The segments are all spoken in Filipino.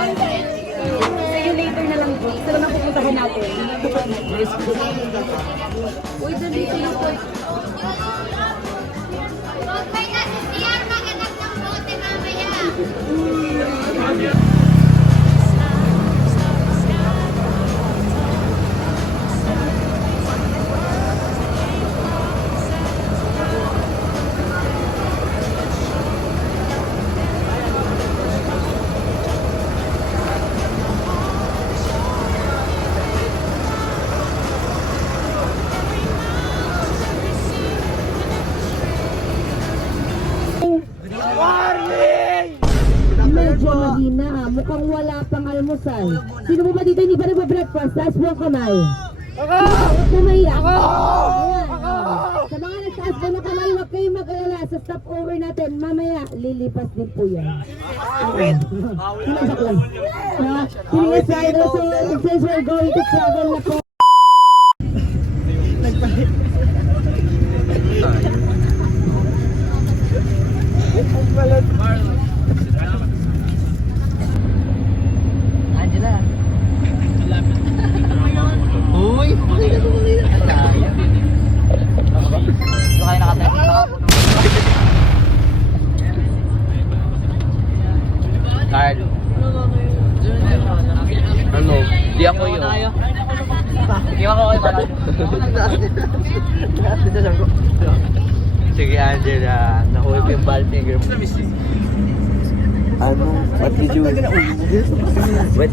See you later na lang po. Isa lang ang pupuntahan natin. Uy, dito na po. Huwag may nasisiyan, maganap ng bote mamaya. Medyo mahina ha, mukhang wala pang almusal. Sino mo ba dito hindi pa nagpa-breakfast? Taas mo ang kamay. Huwag kumaya. Ayan. Sa mga nagtaas mo ng kamay, huwag kayong mag-alala. Sa stopover natin, mamaya, lilipas din po yan. Okay. Sinasak lang. Sinigas tayo. So, since we're going to travel na po. Angela. Uy, pakita ko kanina. Kaya. Ito kayo nakapunta. Card. Ano? Di ako yun. Di ako yun. Sige Angela, nahuli ko yung ball finger mo. Ano? What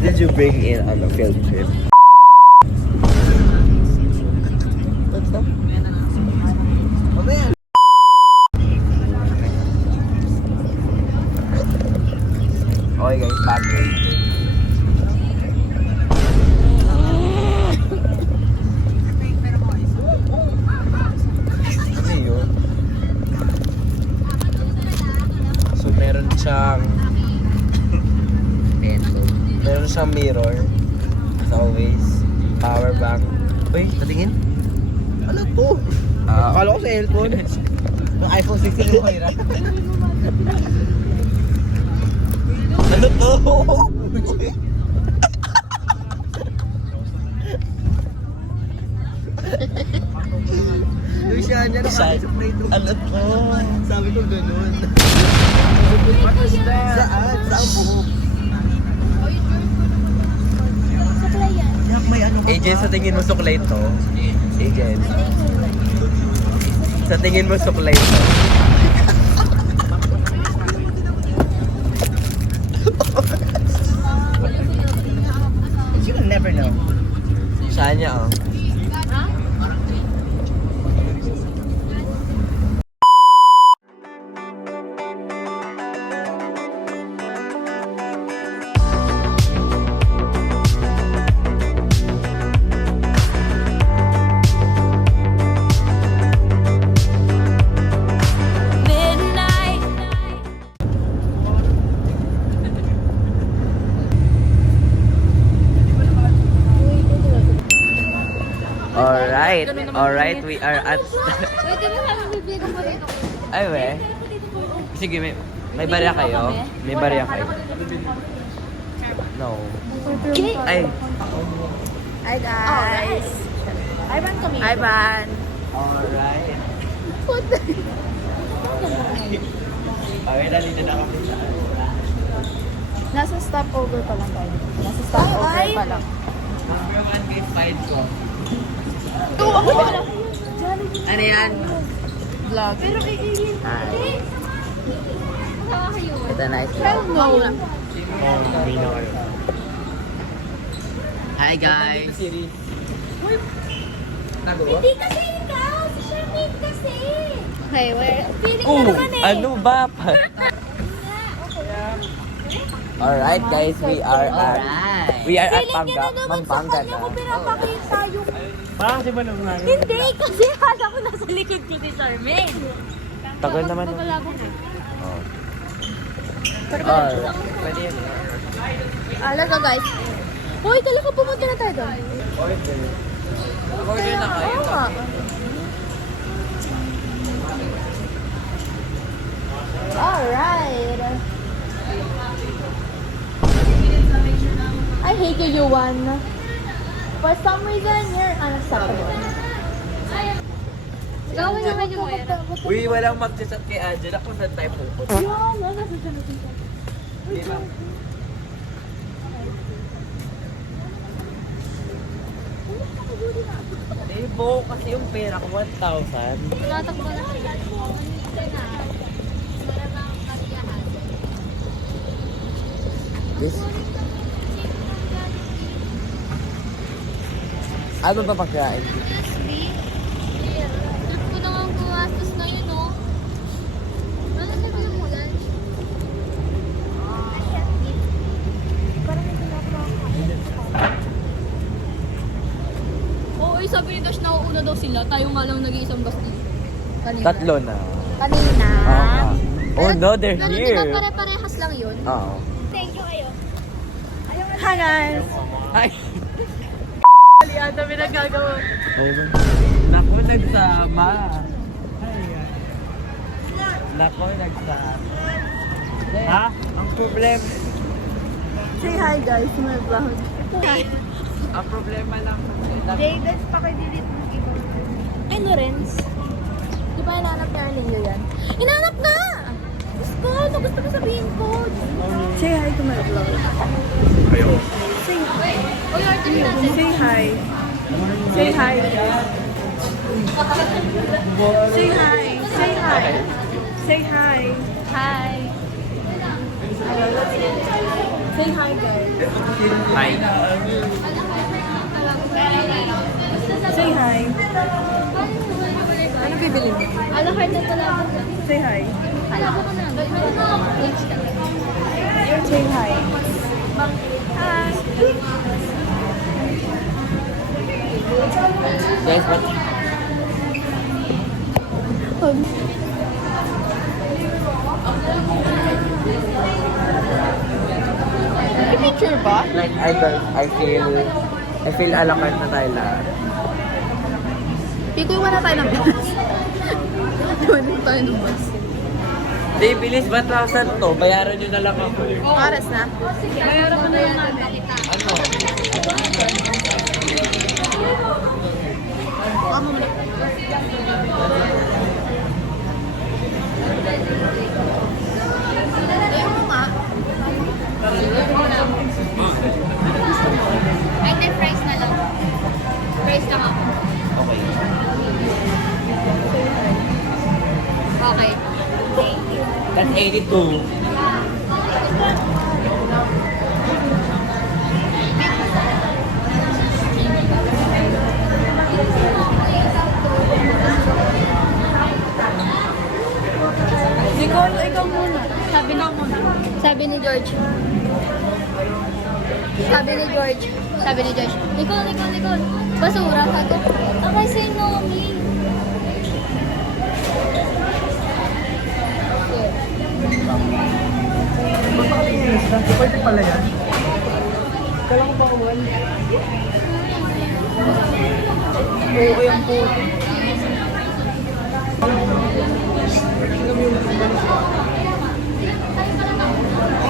did you bring in on a field trip? Okay guys, bagay. Ano yun? So meron siyang mirror as always, power bank. Uy, natingin? Ano to? Akala ko sa cellphone. Yung iPhone 16 mo kaya. Ano to? Yung siya niya nakasupply to. Ano to? Sabi ko ganun. Saan? Saan buhok? Agent, sa tingin mo suklay to? Agent. Sa tingin mo suklay to? You will never know. Saan niya oh? Alright, we are at... Ay, we. Sige, may barya kayo? May barya kayo? No. Ay. Hi guys. Hi Van kami. Hi Van. Alright. What the? Okay, dito na kami sa... Nasa stopover pa lang tayo. Nasa stopover pa lang. Number 1 kay Fight ko. Ano yan? Vlog. Pero Hi. Ito nice. no. Hi guys. Hindi kasi ikaw. Si Shamit kasi. Okay, where? Feeling Oh, ko naman eh. ano ba? Alright guys, we are at Pampanga na. Ko pinapakita yung... Parang si Balong nga. Hindi, kasi kala ko nasa likod ko ni Charmaine. Tagal naman. Oh. Pwede yan. Alaga guys. Hoy, talaga pumunta na tayo doon. Order na kayo. Oo nga. Alright. hate you, Yuan. For some reason, you're unacceptable. Gawin naman yung mo yan. Uy, walang mag-chat kay Angela kung saan tayo pupunta. Hindi lang. Eh, buo kasi yung pera ko, 1,000. Tatakbo na sila. Yes. Ano ba pagkain? Trip ko na nga ang gumastos ngayon, no? Ano sabi mo yan? Oo, sabi ni Dash na uuna daw sila. Tayo nga lang nag-iisang bastos. Kanina. Tatlo na. Kanina. Oh no, they're Pero di here. ba pare-parehas lang yun? Oo. Thank you kayo. Hi guys! Ay! Yata may nagagawa. Naku, nagsama. Naku, nagsama. Ha? Ang problema. Say hi guys to my vlog. Ang problema lang. Jaded pa kayo dito ng iba. Ay, Lorenz. Di ba hinanap ni Arlene yan? Hinanap na! Gusto ko! Ano gusto ko sabihin ko? Say hi to my vlog. Uy, order natin. Say hi. Say hi. Say hi. Say hi. Say hi. Hi. Say hi guys. Hi. Say hi. Ano bibili mo? Ala, hard na pala. Say hi. Alam ko na. Say hi. Hi. Guys, what? Picture ba? Like, I feel alakad na tayo lahat. Piko iwan na tayo ng bus. Iwan na tayo ng bus. Di, bilis, 1,000 to. Bayaran nyo na lang ako. Oras na. Bayaran mo na lang namin. Ano? Ano mo na? Ayaw mo nga. Ay, hindi, fries na lang. Fries lang ako. Okay. Okay. Thank you. That's 82. Nicole, ikaw muna. Sabi ni George. Sabi ni George. Sabi ni George. Nicole. Basura. Sabi ko, okay, say no, me. Pwede pala yan. Walang bawal. Oo, yan po.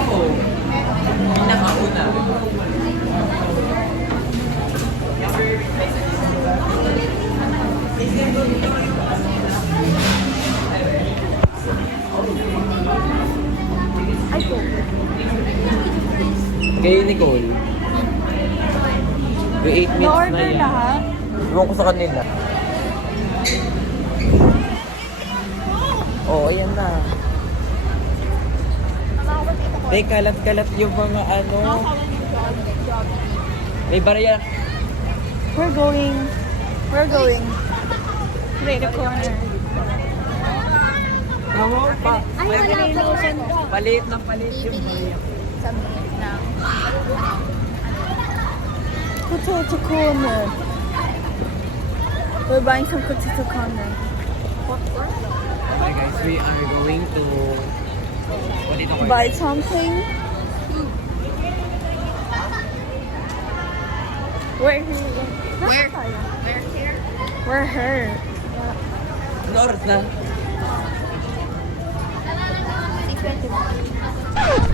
Oo. Pinakauna. Ay po. Kay Nicole. Yung 8 minutes na Na-order yan. lahat? Iwan ko sa kanila. Oo, ayan na. Tay, kalat-kalat yung mga ano. May barya. We're going. Wait, the corner. Oo, pa. Ay, wala po. Palit ng palit yung barya. Sabi na. Potato corner. We're buying some potato corner. Okay guys, we are going to... What dito kayo? Buy something. We're here. Where? We're here. Ano oras na?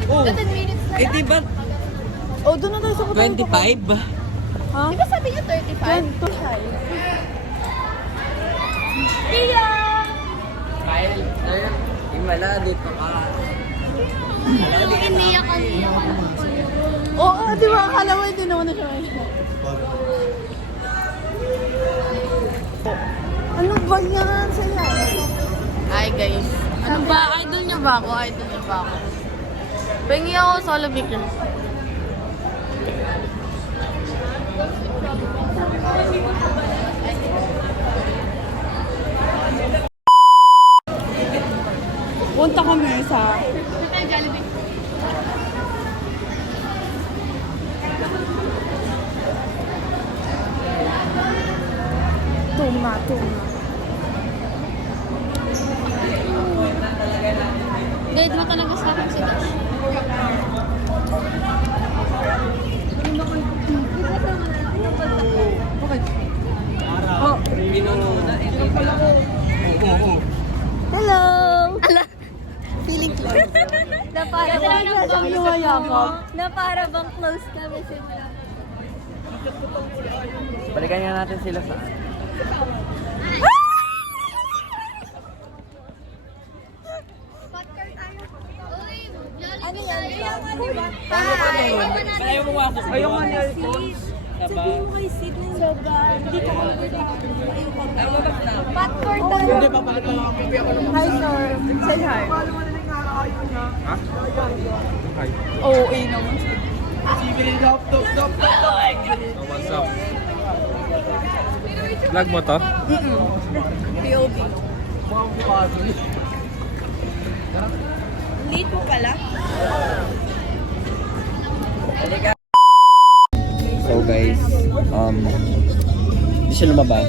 Oh! 10 minutes na Eh di ba? Oh, doon na tayo sa hotel. 25? Ha? Di ba sabi niya 35? Yan, to high. Pia! Kyle, himala dito ka. Iniyak ang Oo, di ba? Akala mo hindi naman na siya. Ano ba yan? Saya. Hi guys. Ano ba? Idol niyo ba ako? Idol niyo ba ako? Pengi ako solo maker. Punta kami sa... Tuna. Guide mo talaga sa akin si Dash. Hello! Feeling close. Na para bang na para bang close kami sila. Balikan nga natin sila sa... Uy, ano yan? Ayaw mo ako. Ayaw mo niya. Sabihin mo kay Sid na hindi ka Popcorn tayo. Hi, sir. Say hi. Ha? Hi. Oo, naman. What's up? Vlog mo to? POV. Late mo pala? So guys, hindi siya lumabas.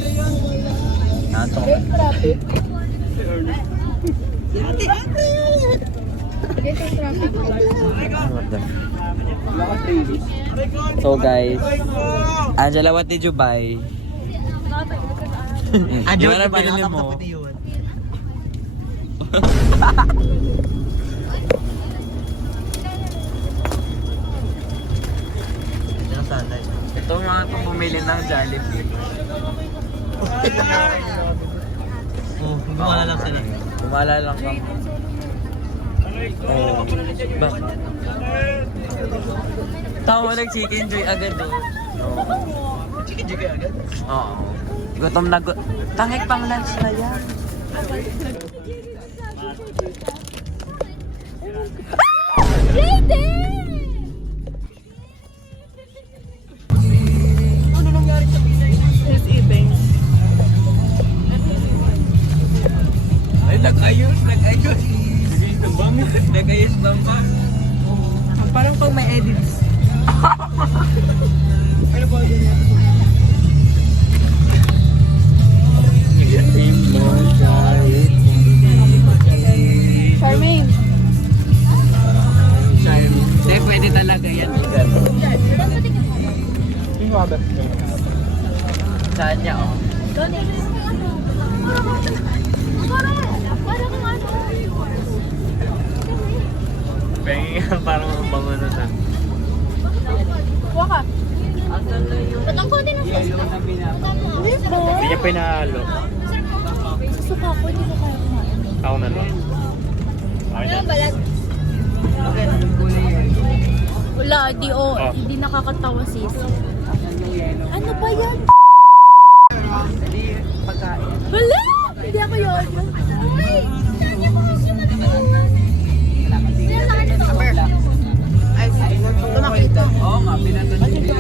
Nanto ko. So guys, Angela, what did you buy? Angela, what did mo? Ito nga itong bumili ng Jollibee. Gumala lang sila. Gumala lang kami. Oh, bakit? Tawa nag-chicken joy agad doon. Chicken joy agad? Oo. Gutom na gutom. Tangik pang lunch na yan. He's eating. Ay, nag-ayos. Nag-ayos bang ba? Parang pag may edits. Charmaine. Hindi, pwede talaga yan. Saan niya, oh? Parang ang bango na na. Kuha ka. Ba't ang konti ng sauce na? Hindi niya pinahalo. Suka ko, hindi ko kaya kumain. Ako na lang. Ano yung balat? Wala, di nakakatawa sis. Ano ba yan? Wala! Hindi ako yun. Uy! Saan niya mga sumatulungan? Sino sa akin ito? Ay, tumakita. Oo nga, pinatay niya.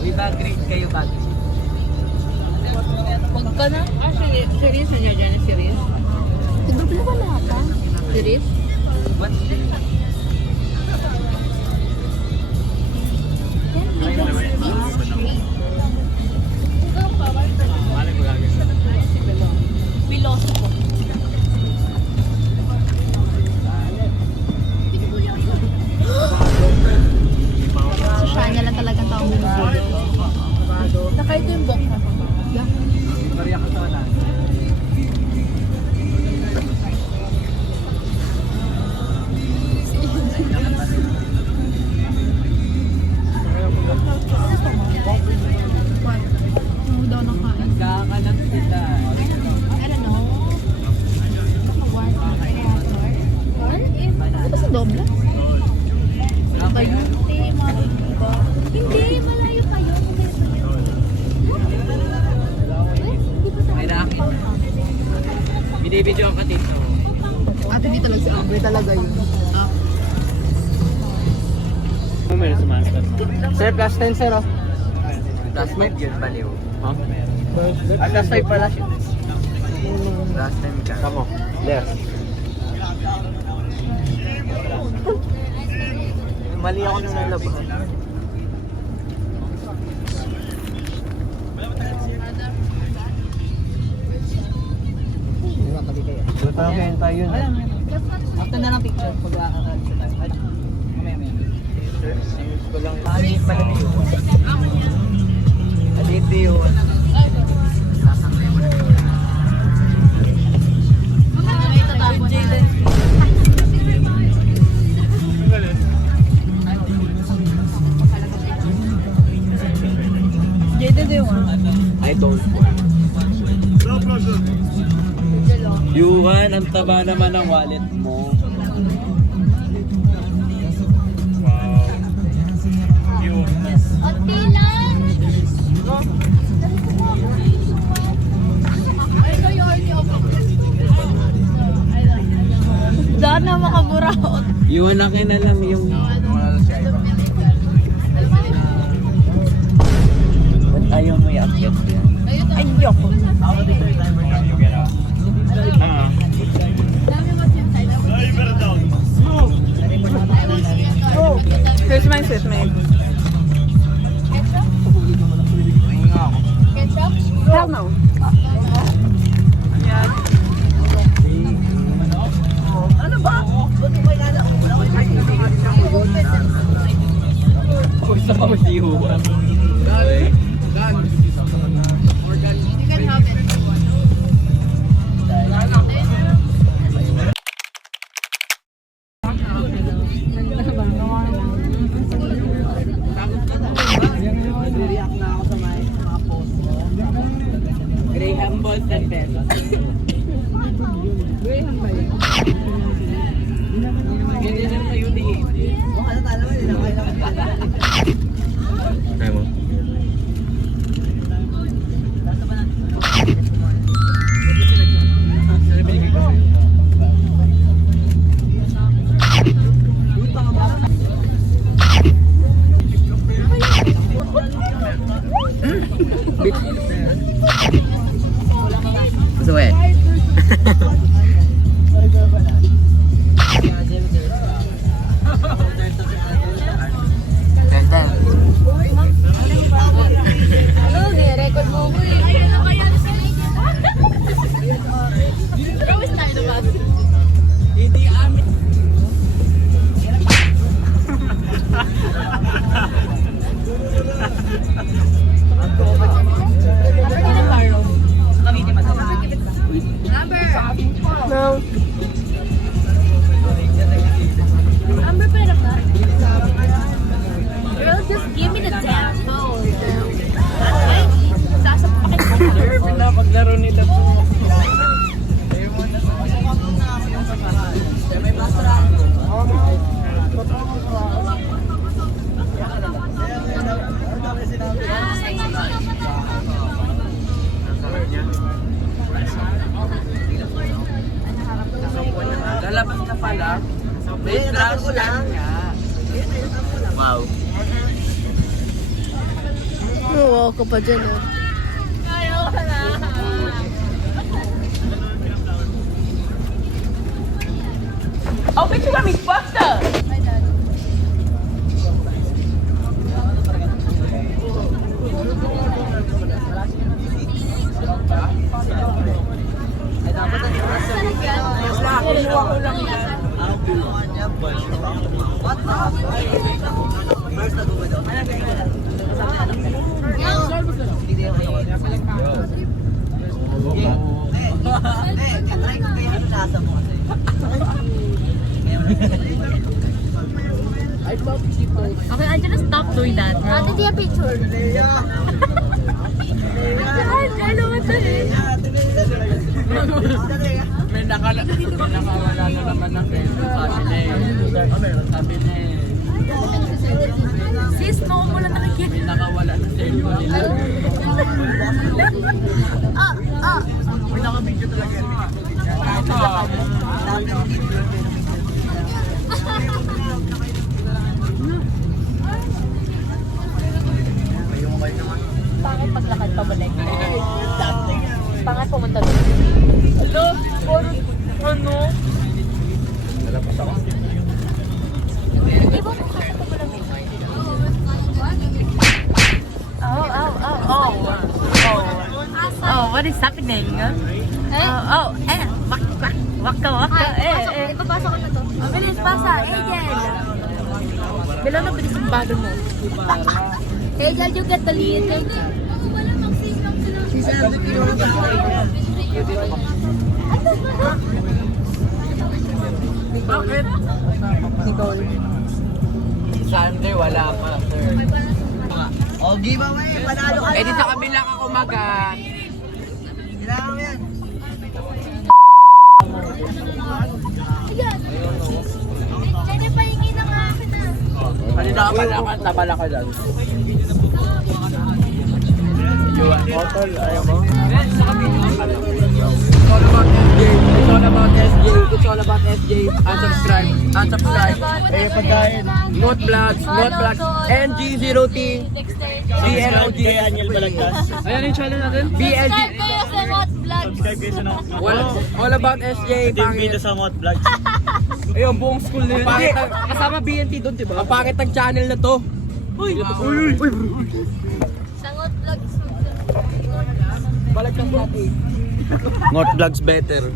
Uy, bag-grade kayo, bag-grade. Huwag ka na. Series na niya dyan, series. Group mo ba lahat ah? Series? What? Piloso po. So, siya niya lang talagang taong bumibili. Nakahit yung box Bibidyo ka dito. Ate dito lang si Amber talaga yun. Sir, plus 10 sir oh. Plus 5 yun baliw. Huh? Plus 5 pala siya. Plus 10 ka. Kamo. Left. Mali ako nung nalabas. Parang tayo yun. After na lang picture, pag-aaral sa tayo. Ko lang. Palit pala na yun. Palit yun. I don't want. Yuhan, ang taba naman ng wallet mo. Unti lang. Daan na makaburaot. Yuhan na kayo na lang yung... Ba't ayaw mo i-upload yan? Ayoko. Here's my fish mate. Ketchup? Hell no. Gusto ko si Yuhan. You can have it. Nag-react na ako sa mga post mo. Graham Balls and Pesos. Graham ba yun? Ganyan yung sa'yo ni Haiti. Try mo. Gusto mo eh? Ano, ni-record mo ko eh. Ayun na kaya na sa Promise tayo naman. Hindi amin. No. Amber, pera ka? Girl, just give me the damn phone. Ay, sasapakin ko. Sir, pinapaglaro nila po. Lalabas ka pala. Base browse lang nga. Wow. Oo, ako pa dyan ah. Ayaw ka na. Oh, bitch, you got me fucked up. Okay, I'm gonna stop doing that, bro. Ate, di a picture. I know what that is. May nakawala na naman ng friend. Sabi na eh. Sis, no mo lang nakikita. May nakawala na cellphone nila. Ah, ah. May nakabidyo talaga. What is happening? Waka. Ipapasok ko na to. Bilis, pasa. Angel. Bilang na bilis ang bago mo. Hey, girl, you get the lead. Bakit? Sander, wala pa, sir. Oh, giveaway! Panalo ka na! Eh, di sa kabila ka kumaga. Kailangan mo yan! Pwede pahingi ng akin na. Kanina ka tabala ka dyan. Bottle, ayaw mo? It's all about SJ. It's all about SJ. Unsubscribe. Eh, pagkain. Not vlogs. NG0T. BLOG. Daniel Balagtas. Ayan yung channel natin. BLG. Subscribe kayo sa What Vlogs. All about SJ. Pangit. sa Mot Vlogs. Ayun, buong school na yun. Kasama BNT doon, diba? Ang pangit ng channel na to. Uy! Sa What Vlogs. Balag ng flat A. Mot Vlogs better.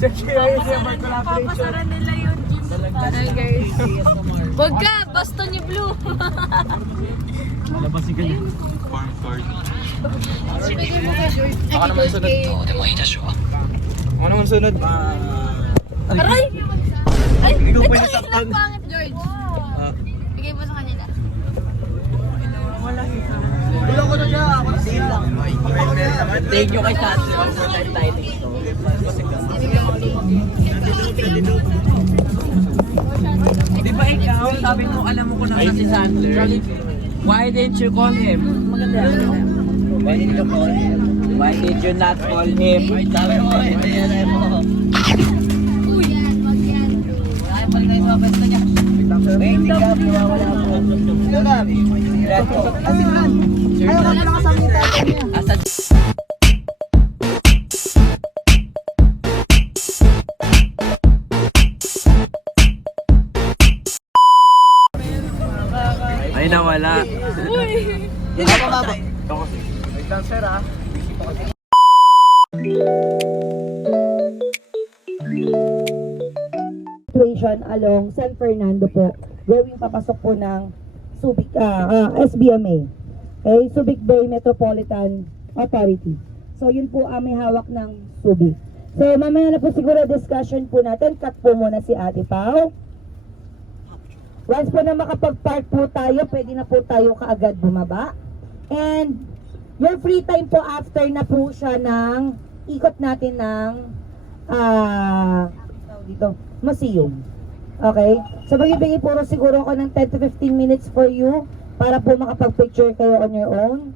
Papasara nila yung gym. Ay, guys. Wag ka! Baston niyo blue. Labas si ganyan. Farm card. Baka naman sunod. Ano naman sunod? Aray! Ay! Hindi ko ito, pwede ito saktan. lang pangit, George. Bigay mo sa kanila. Thank you kay Sander for that title. Di ba ikaw, sabi mo, alam mo kung nasa si Sandler? Why didn't you call him? Why didn't you call him? Why did you not call him? Sabi mo, hindi yan mo. Uy, yan. Wag yan. Ay, pag na yung pwesto niya. Wait, di ka, nawawala mo. Ito na. Asinan. Ayaw ka lang kasama yung tatay niya. Asa ay nawala. Uy! Haba. Wait lang, sir, ah. Situation along San Fernando po, gawing papasok po ng Subic, SBMA, okay? Subic Bay Metropolitan Authority. So yun po may hawak ng Subic. So mamaya na po siguro discussion po natin, cut po muna si Ate Pao. Once po na makapag-park po tayo, pwede na po tayo kaagad bumaba. And your free time po after na po siya ng ikot natin ng dito, museum. Okay? So magbibigay puro siguro ako ng 10 to 15 minutes for you para po makapag-picture kayo on your own.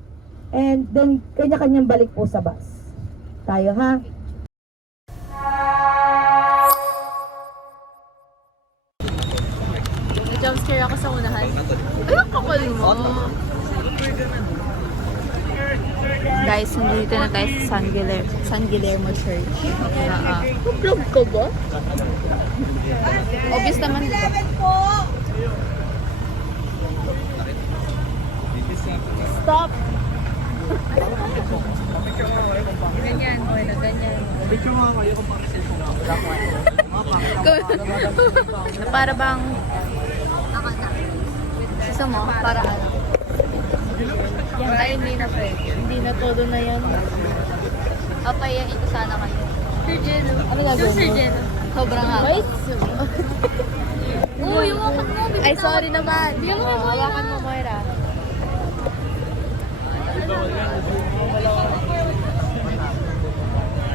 And then kanya-kanyang balik po sa bus. Tayo ha? Jumpscare ako sa unahan. Ay, ang kapal mo. Guys, nandito na tayo sa San Guillermo Church. Vlog ko ba? Obvious naman, di ba? Stop! Ganyan, bueno, ganyan. Para bang, gusto mo? Para ano? Ay, hindi na pwede. Hindi na todo na yan. Papayain ko sana kayo. Sir Jeno. Ano gagawin mo? Sir Jeno. Sobrang haba. Wait. Uy, hawakan mo. Ay, sorry naman. Bigyan mo kay Moira. Hawakan mo, Moira.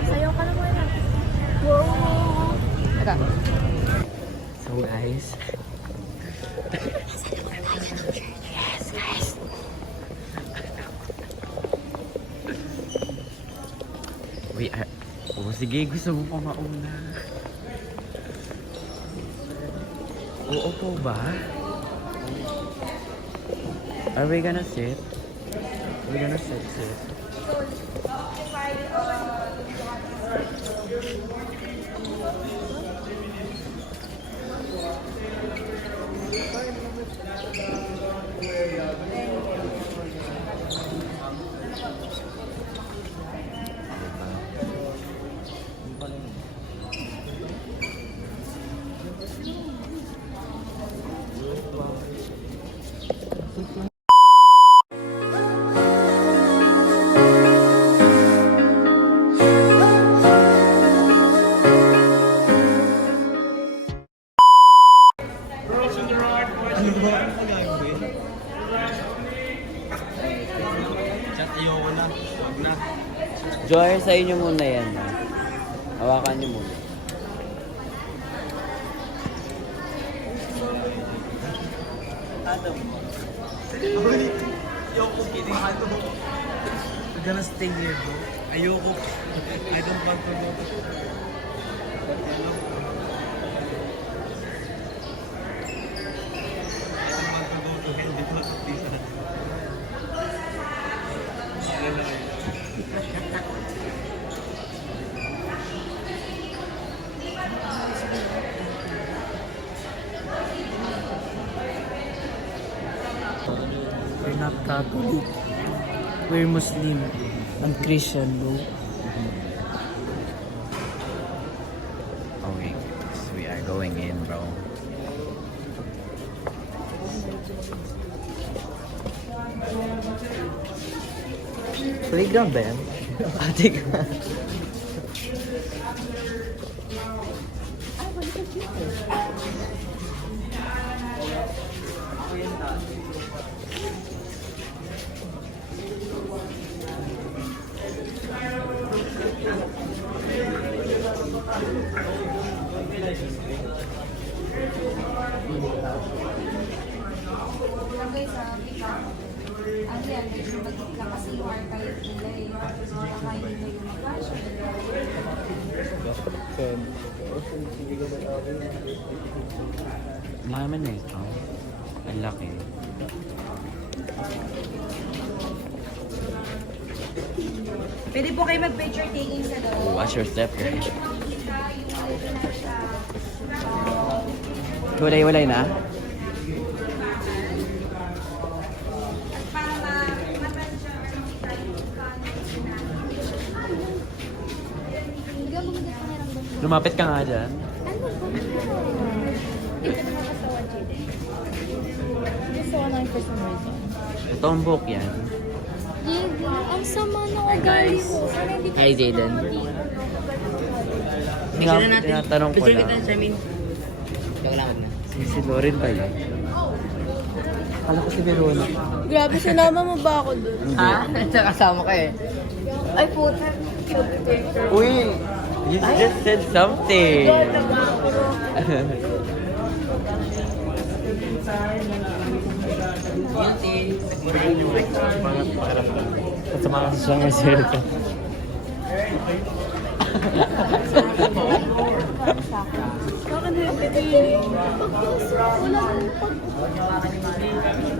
Sayaw ka na, Moira. Teka. So guys, we are... Oh, sige, gusto mo pa mauna. Oo po ba? Are we gonna sit? Are we gonna sit? Joy, sa inyo muna yan. Ha? Hawakan niyo muna. We're gonna stay here, bro. Ayoko. I don't want to go. We're not Catholic. We're Muslim and Christian, bro. Okay, so we are going in, bro. Playground ba yan? Ate ka. Ano yan, mag-click lang kasi yung archive nila eh. Baka hindi na yung mag-cash. Mama na ito. Ang laki. Pwede po kayo mag-picture taking sa loob. Watch your step, guys. Walay na? Lumapit ka nga dyan. Gusto ko lang for some reason. Tombok yan. Diego, ang sama ng ugali mo. Sana hindi Hi, Zayden. Tinatanong ko lang. Si Lauren ba yun? Akala ko si Verona. Grabe, sinama mo ba ako dun? Ha? Kasama ka eh. Ay, puta. Uy! You just said something! At sa mga siya ng circle.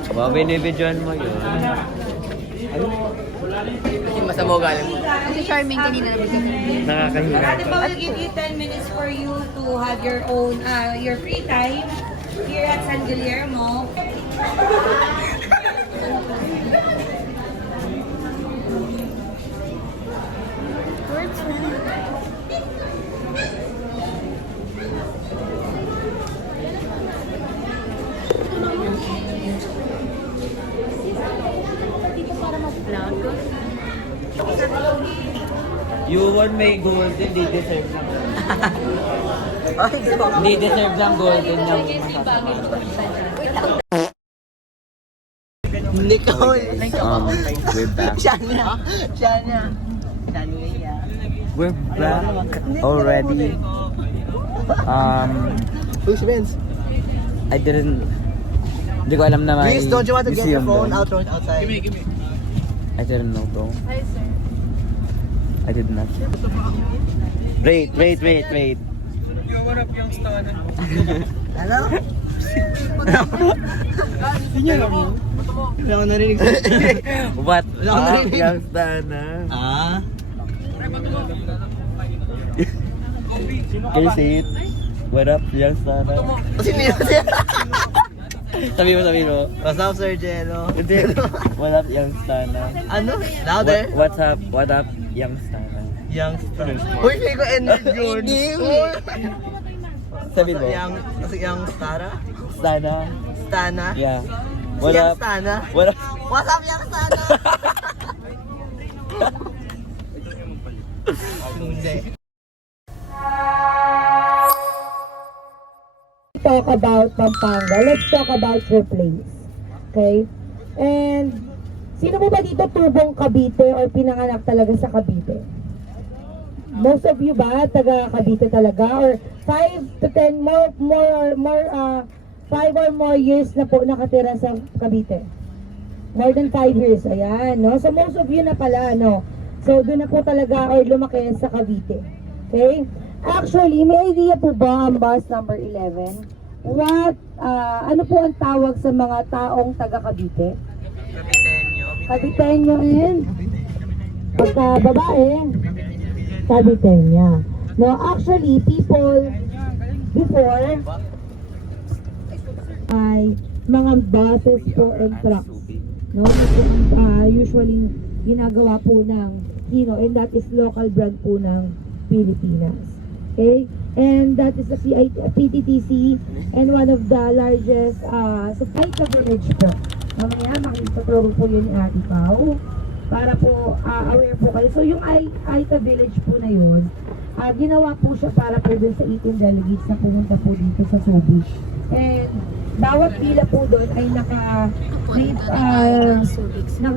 Aba, binibidyoan mo yun. Kasi masama ugali mo. Kasi charming kanina naman. Nakakahina. Ate Pa will give you 10 minutes for you to have your own, your free time here at San Guillermo. You won may golden, they deserve lang. They deserve lang golden yung Nicole! We're back. Shania! We're back already. Who's Vince? Hindi ko alam na may Please, don't you want to get your museum phone doon. outside? I didn't know, bro. Hi, sir. I did not. Wait. Hello? Hindi alam mo? Wala ko narinig sa'yo. What Wala akong up, narinig. youngstana? Ah? Can you say it? What up, youngstana? Sino yun? Sabi mo. What's up, Sir Jello? Hindi. What up, youngstana? Ano? Louder? What up, youngstana? Youngster. Uy, may ko energy yun. Uy. Sabi mo? Young Stara? Stana? Stana? Yeah. Si What Young up? Stana? What up? What's up, Young Stana? Hindi. Talk about Pampanga. Let's talk about your place. Okay? And Sino mo ba dito tubong Cavite or pinanganak talaga sa Cavite? Most of you ba taga Cavite talaga or 5 to 10 5 or more years na po nakatira sa Cavite? More than 5 years, ayan, no? So most of you na pala, no? So doon na po talaga or lumaki sa Cavite. Okay? Actually, may idea po ba ang bus number 11? Ano po ang tawag sa mga taong taga Cavite? Caviteño and pagka babae, Caviteña. No, actually, people before ay mga buses po and trucks. No, usually ginagawa po ng Hino and that is local brand po ng Pilipinas. Okay? And that is the PTTC and one of the largest supply coverage po. Mamaya makikipagturo po yun ni Ate Pao para po aware po kayo. So yung Aita Village po na yun, ginawa po siya para po dun sa 18 delegates na pumunta po dito sa Subic. And bawat pila po doon ay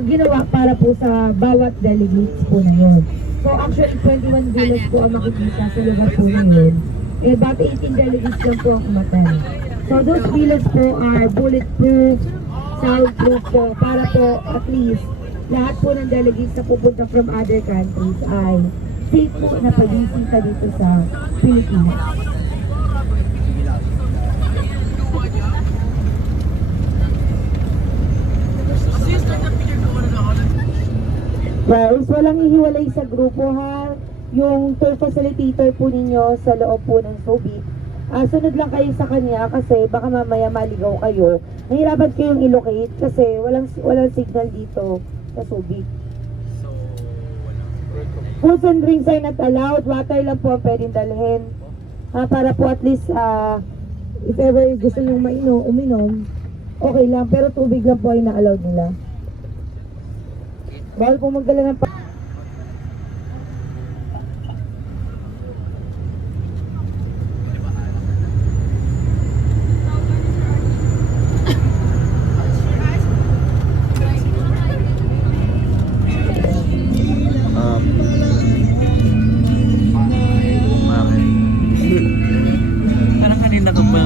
ginawa para po sa bawat delegates po na yun. So actually 21 villas po ang makikita sa lugar po na yun. Eh about 18 delegates lang po ang kumatay. So those villas po are bulletproof, soundproof po para po at least lahat po ng delegates na pupunta from other countries ay safe po na pag-isita dito sa Pilipinas. Guys, walang ihiwalay sa grupo ha. Yung tour facilitator po ninyo sa loob po ng Subic. Sunod lang kayo sa kanya kasi baka mamaya maligaw kayo. Nahirapan kayong i-locate kasi walang signal dito sa Subic. Foods and drinks are not allowed. Water lang po ang pwedeng dalhin. Para po at least if ever gusto nyo uminom, okay lang. Pero tubig lang po ay na-allowed nila. Bawal po magdala ng Parang kanina ka pa.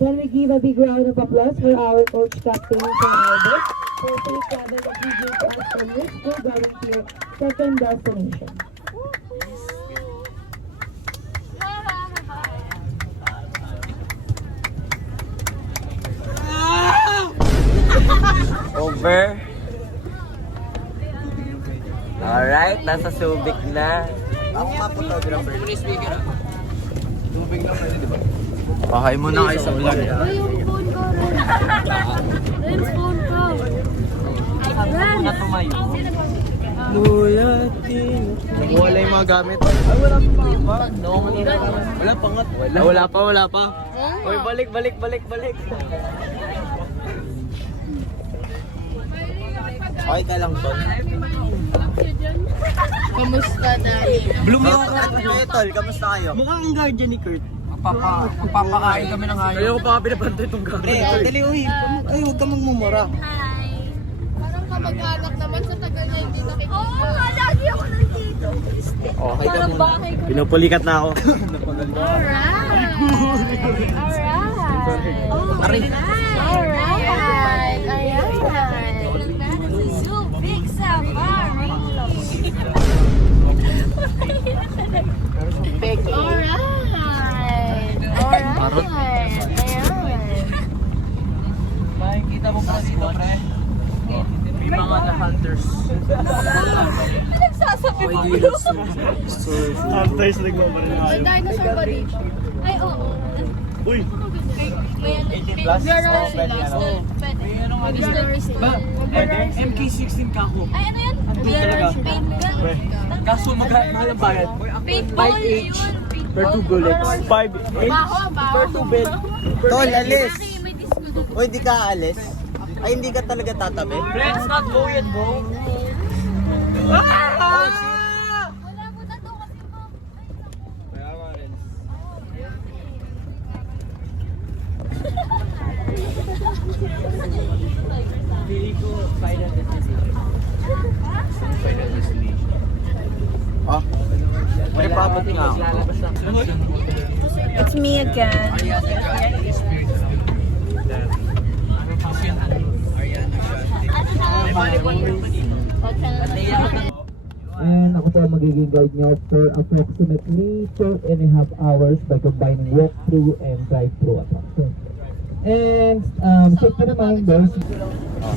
Can we give a big round of applause for our coach captain from Albert for safe travel that we gave to us from this school going to your second destination. Over. Alright, nasa Subic na. Ako nga photographer. Pakay mo na kayo sa ulan. Uy, yung phone ko, Ren. Yung phone ko. Ren. Wala yung mga gamit. Ay, wala pa. Wala pa nga. Wala pa. Uy, balik. Okay ka lang, Tol. Kamusta dahil? Bloom yung Tol, kamusta kayo? Mukhang ang guardian ni Kurt. Magpapakain kami ng hayop. Kaya ko pa pinapantay itong gamit. Dali, uy. Ay, huwag ka magmumura. Parang kamag-anak naman sa tagal niya hindi nakikita. Oo, lagi ako nandito. Okay ka Parang muna. bahay ko. Pinupulikat na ako. Alright. Ayan. Subic Safari. Alright. Makikita mo pa dito, pre. May mga na-hunters. Nagsasabi mo. Hunters nagbabaril na May dinosaur ba dito? Ay, oo. Uy! May 18 plus? Meron Pwede yan. pistol. MK16 ka ako. Ay, ano yan? talaga. Paint gun. Kaso mahal ang bayad. Paintball 5 each. yun. Per 2 bullets. 5 each. Baho. Per 2 bill. Tol, alis! May disco doon. Uy, di ka alis. Ay, hindi ka talaga tatabi? Let's not go yet, bro. Wala mo na to kasi mo. Pili ko final destination. Final destination. Ah, may papating ako. It's me again. And ako po ang magiging guide nyo for approximately 2.5 hours by combining walk-through and drive-through attraction. And safety reminders.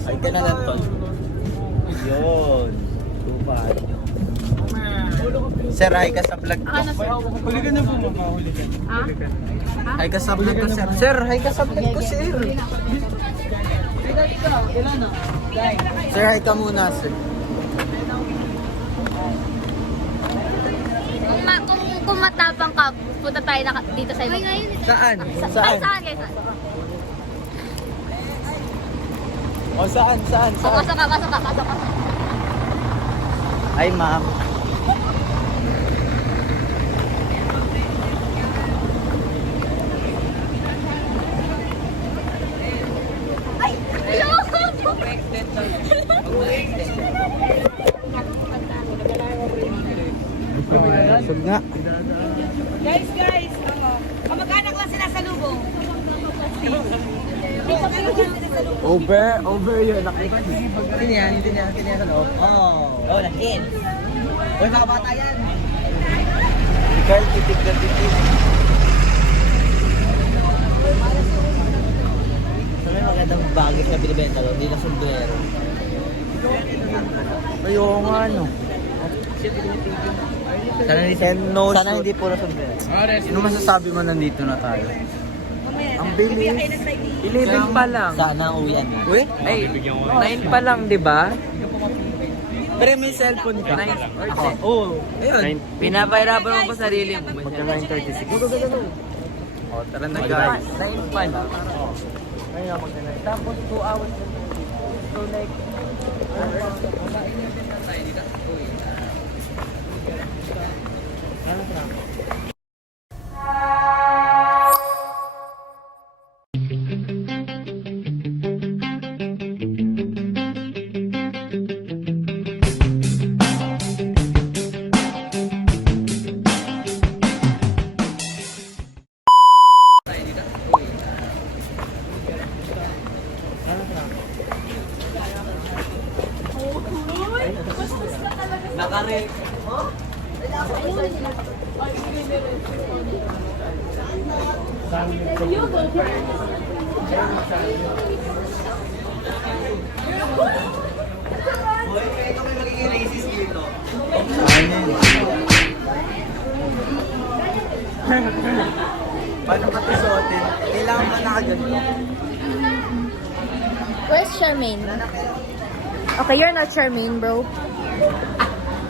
Ay, ka na lang, Tol. Yun. Tupad. Sir, hi ka sa vlog ko. Huli ka na po, mamahuli ka. Hi ka sa vlog ko, sir. Sir, hi ka sa vlog ko, sir. Sir, hi ka muna, sir. Kung matapang ka, punta tayo dito sa ibang. Saan? Ay, Saan? saan guys? O, saan? Saan? O, Saan? pasok ka. Ay, ma'am. Sug nga. Guys, kamag-anak lang sila sa lubong. Over yun. Tinihan sa loob. Oh, na-hit. Uy, mga bata yan. Carl, titig na titig. So, may magandang bagay na binibenta ko, hindi na sombrero. Ayaw nga, no. Sana hindi puro sombrero. Ano masasabi mo nandito na tayo? Ang bilis. 11 pa lang. Sana uwian na. Uy? Ay, 9 pa lang, di ba? Pero may cellphone ka. 9 or 10. Ako. Oo. Ayun. Pinapahirapan mo pa sarili mo. Magka 9:36. Oh, tara na guys. 9 pa lang. Ayun, magka Tapos 2 hours. So like, Nakare. Ito may magiging racist dito. Paano pati suotin? Kailangan ba nakaganto? Where's Charmaine? Okay, you're not Charmaine, bro.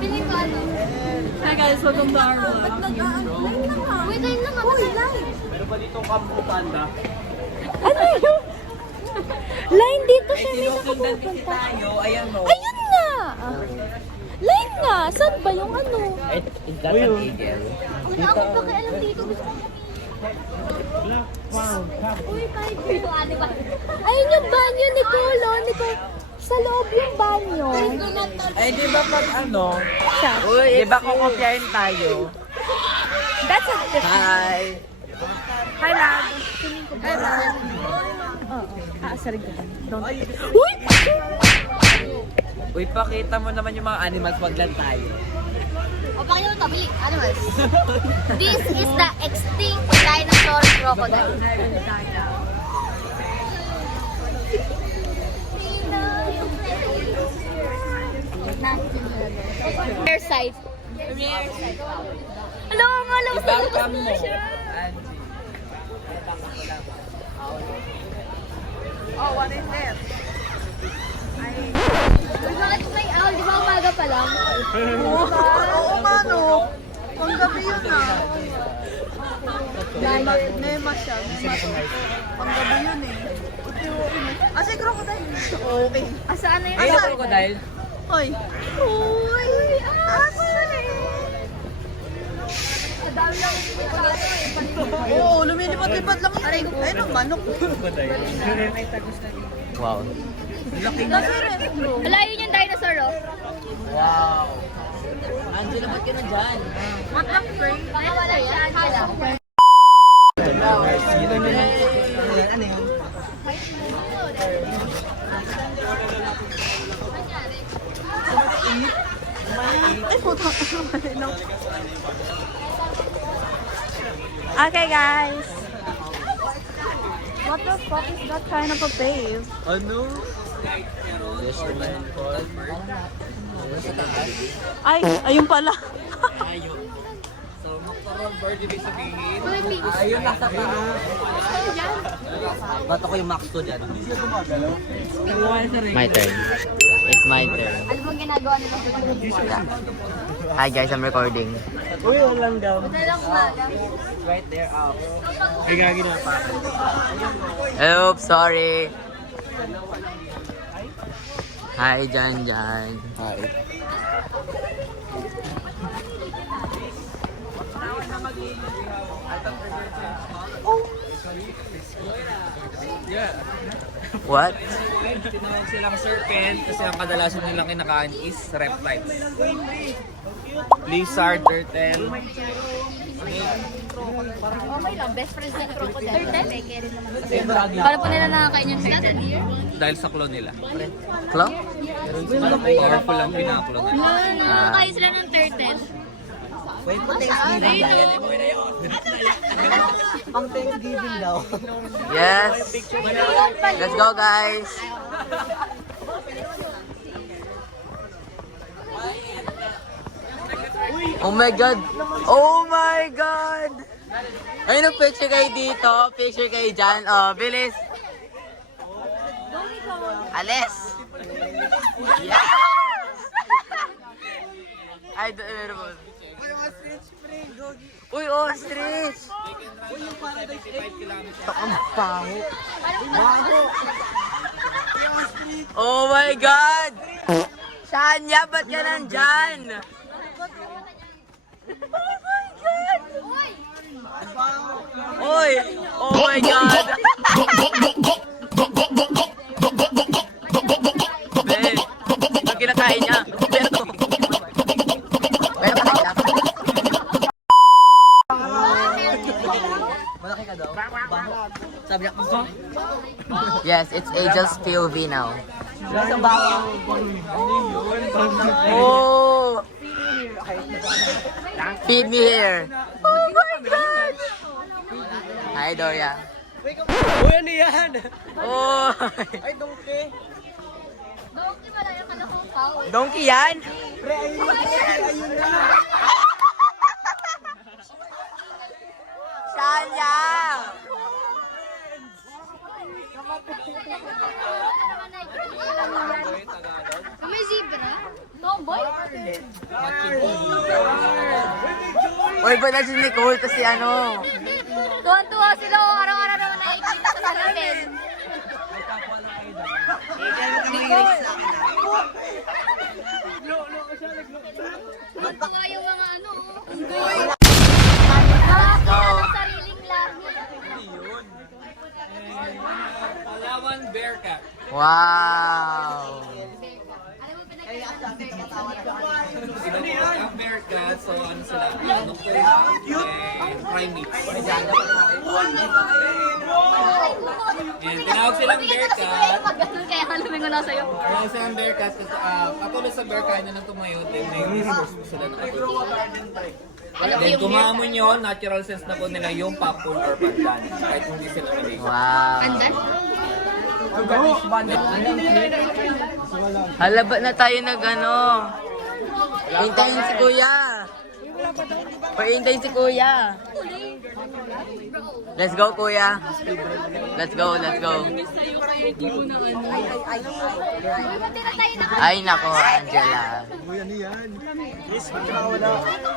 Piling ko ano. Hi guys, welcome to our vlog. Wait, line lang ako. Line. Meron ba dito kamputanda? Ano yun? Line dito siya may Sinusundan kasi nakapupunta. tayo. Ayan o. Ayun nga! Line nga! Saan ba yung ano? Is that an eagle? Wala akong pakialam dito. Gusto ko Uy, kahit dito, ate ba? Ayun yung banyo, Nicole. Oh, Nicole. Sa loob yung banyo. eh di ba pag ano? Siya. Di ba kukopyahin tayo? That's a different. Hi! Hi, Mag. Hi, Mag. Oo. Sorry ka. Don't. Uy! Uy, pakita mo naman yung mga animals, wag lang tayo. O, pakita mo ito, bili. Animals. This is the extinct dinosaur crocodile. Rare size. Rare size. Hello, nga lang. Ibangka mo. Angie. Oh, what is this? Uy, bakit may owl? Di ba umaga pa lang? Oo nga, no. Panggabi yun ah. Nema siya. Panggabi yun eh. Asa yung crocodile? Okay. Asa ano yun? Ayun ang crocodile. Hoy. Uy! Oo, lumilipad-lipad lang. Ayun ang manok. Wow. Wala yun yung dinosaur, oh. Wow. Angela, ba't ka nandyan? What the frick? Baka wala yan. Ano yun? Okay, guys. What the fuck is that kind of a babe? Ano? Ay, ayun pala. Ayun. So, magkaroon bird ibig sabihin. Ayun, nasa taas. Ba't ako yung max to dyan? My turn. It's my turn. Ano bang ginagawa nila sa pag-umpisa? Hi guys, I'm recording. Uy, walang daw. Madalang umaga. Right there, out. Ay, gagi na pa. Oops, sorry. Hi, Jan Jan. Hi. What? Tinawag silang serpent kasi ang kadalasan nilang kinakain is reptiles. Lizard, turtle. Okay lang, best friends ng crocodile. Peke rin naman. Para po nila nakakain yung turtle. Dahil sa claw nila. Hello? Powerful ang pinaklo nila. Nakakain sila ng turtle. Wait po, Thanksgiving. Ang Thanksgiving daw. Yes. Let's go, guys. Oh my God. Oh my God. Ayun ang picture kayo dito. Picture kayo dyan. Oh, bilis. Alis. Yes. Ay, meron po. Uy, ostrich! Ito ang baho. Oh my God! Shania, ba't ka nandyan? Oh my God! Uy! Oh my God! Ben, ang kinakain niya. Pero Malaki ka daw? Sabi niya, yes, it's Angel's POV now. nasa bawang. Oh! Feed me here. Oh my God! Hi, Doria. Uy, ano yan? Oh! Ay, donkey. Donkey wala yung kalakong cow. Donkey yan? Pre, ayun na. Ayun na. Shania! May zebra? Tomboy? Uy, ba't na si Nicole kasi ano? Tuwan-tuwa sila kung araw-araw naman nakikita sa salamin. Tuwa yung mga ano. Unggoy. Nakakita ng sariling lahi. Palawan bear cat. Wow! Alam mo pinagkailan ng bear cat? Ang bear cat, so ano sila? Ano po? Primates. And tinawag silang bear cat. Pag-ganun kaya ka lumingon lang sa'yo. Tinawag silang bear cat kasi katulad sa bear cat na nang tumayo din may resource sila na then kumamon yun, natural sense na po nila yung papul or pandan kahit hindi sila maligo. Wow! Pandan? Hala, ba't na tayo nag-ano? Hintayin si Kuya! Hintayin si Kuya! Let's go, Kuya! Let's go, let's go! Ay, nako, Angela!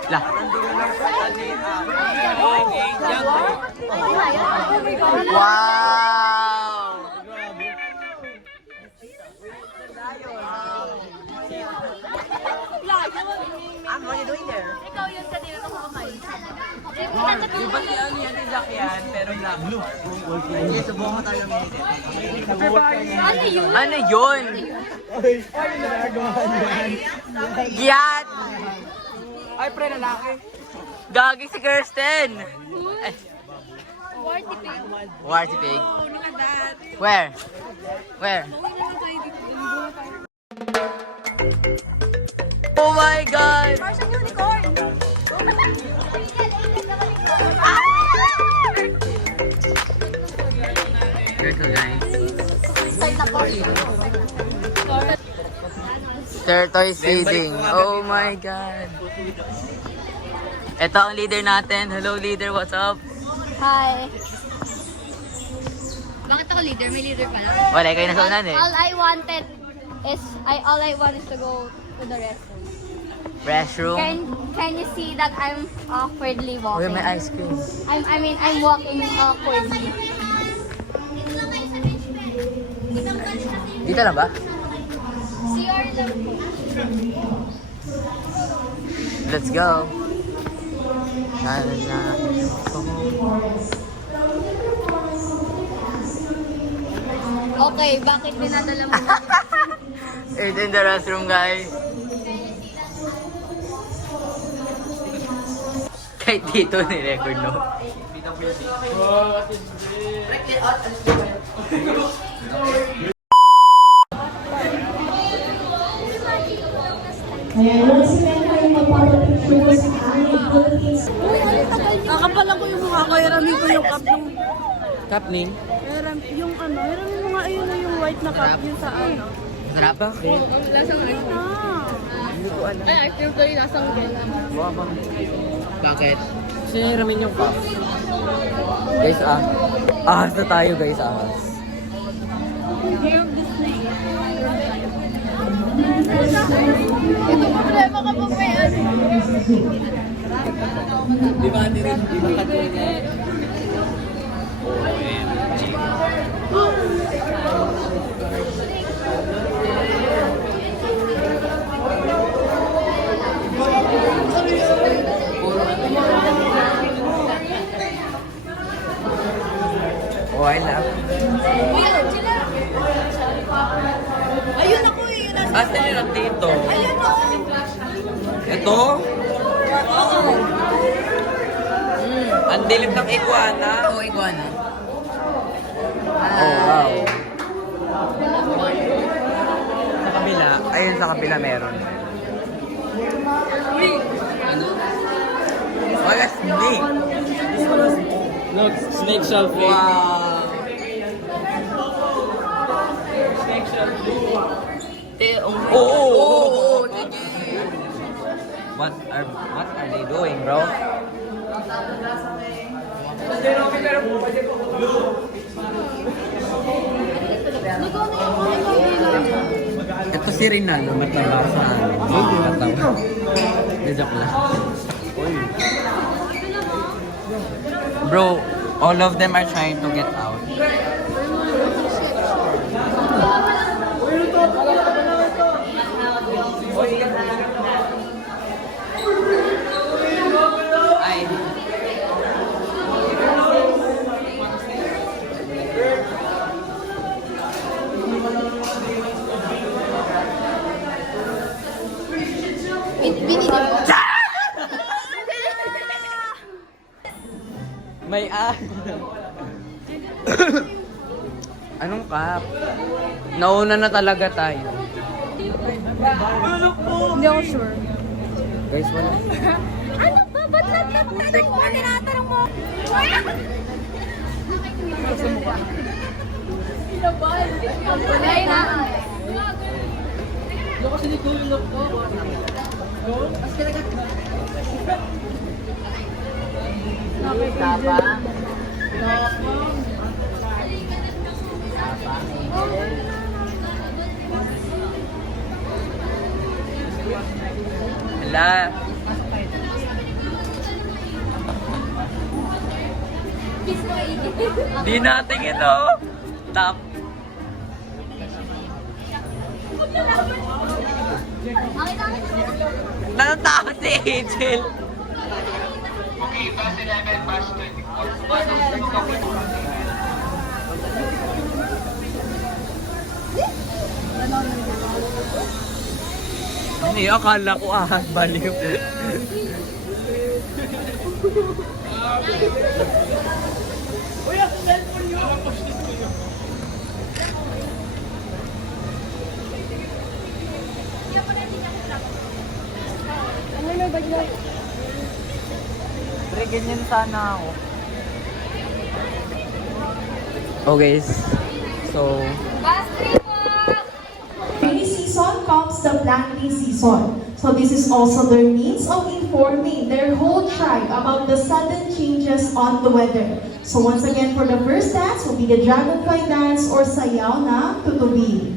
Lah! Wow! What are you doing there? Ikaw yun kanina ko kumain. Yung pati ano yan, tizak yan, pero black. Sige, subukan mo tayo ng minute. Ano yun? Ano yun? Giyat! Ay, pre, lalaki. Gagi si Kirsten! Warty pig. Warty pig. Where? Where? Oh my God! Martian unicorn! Turtle guys. Start na po. Tortoise feeding. Oh my God. Ito ang leader natin. Hello leader, what's up? Hi. Bakit ako leader? May leader pala. Wala kayo nasunan eh. All I want is to go to the restroom. Restroom. Can you see that I'm awkwardly Uy, walking? may ice cream. I'm walking awkwardly. Dito lang ba? CR lang po. Let's go. Okay, bakit dinadala mo? It's in the restroom, guys. Kahit dito ni-record, no? Nakapalan ko yung mukha ko, hiramin ko yung cup yung... Cup name? Yung ano, hiramin mo nga ayun na yung white na cup yung sa ano. Sarap. Bakit? Bakit? Siniramin yung cup. Guys, ahas na tayo, guys, ahas. Ito problema kapag may ano. Di ba, Ate Rin? Di ba, Ate Rin? Oh, I love. Ayun ako eh, yun nasa... Asa nila dito? Ayun o! Ito? Ang dilim ng iguana. Oh, iguana. Oh, wow. Sa kabila. Ayun, sa kabila meron. Wala snake. Look, snake shellfish. Wow. Snake shellfish. Oh. What are they doing, bro? Ito si Rinaldo, mataba sa katawa. Joke lang. Bro, all of them are trying to get out. Ay. Binili mo. May Anong cup? Nauna na talaga tayo. Hindi ako sure. Guys, wala. Ano ba? Ba't nagtatanong mo? Tinatanong mo? Kulay na. Hala. Di natin ito. Top. Natatakot si Angel. Ano yun? Akala ko baliw. Pre, ganyan sana ako. Okay, so... Rainy season comes the planting season. So this is also their means of informing their whole tribe about the sudden changes on the weather. So once again, for the first dance will be the dragonfly dance or sayaw na tutubi.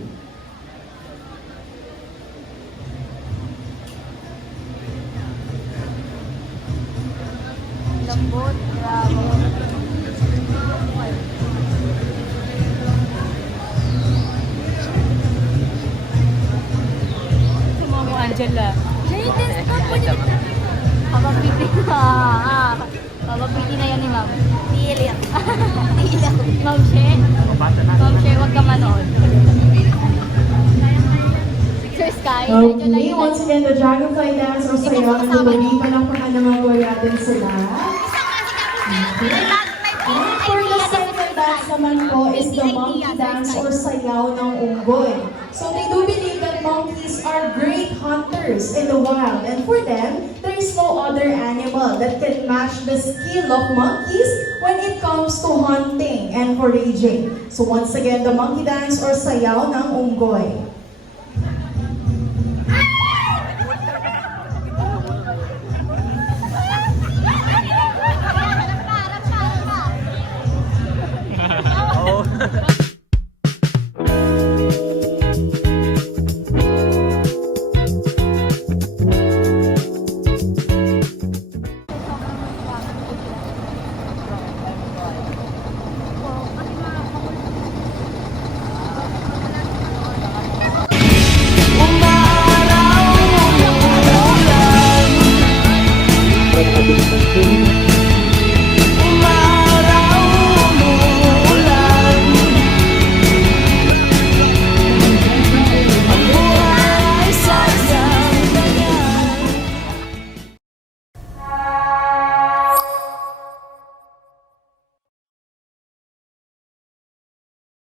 Lambot, grabe. Sumama Angela. Latest ka po niya. Kapapiti na. Kapapiti na yan ni Ma'am. Tili ako. Tili ako. Ma'am She? Ma'am She, huwag ka manood. Sir Sky, medyo Okay, layo. once again, the dragonfly dance or sayaw na tutubi. Palakpakan naman po natin sila. And for the second dance naman po is the monkey dance or sayaw ng unggoy. So they do believe that monkeys are great hunters in the wild, and for them, there is no other animal that can match the skill of monkeys when it comes to hunting and foraging. So once again, the monkey dance or sayaw ng unggoy.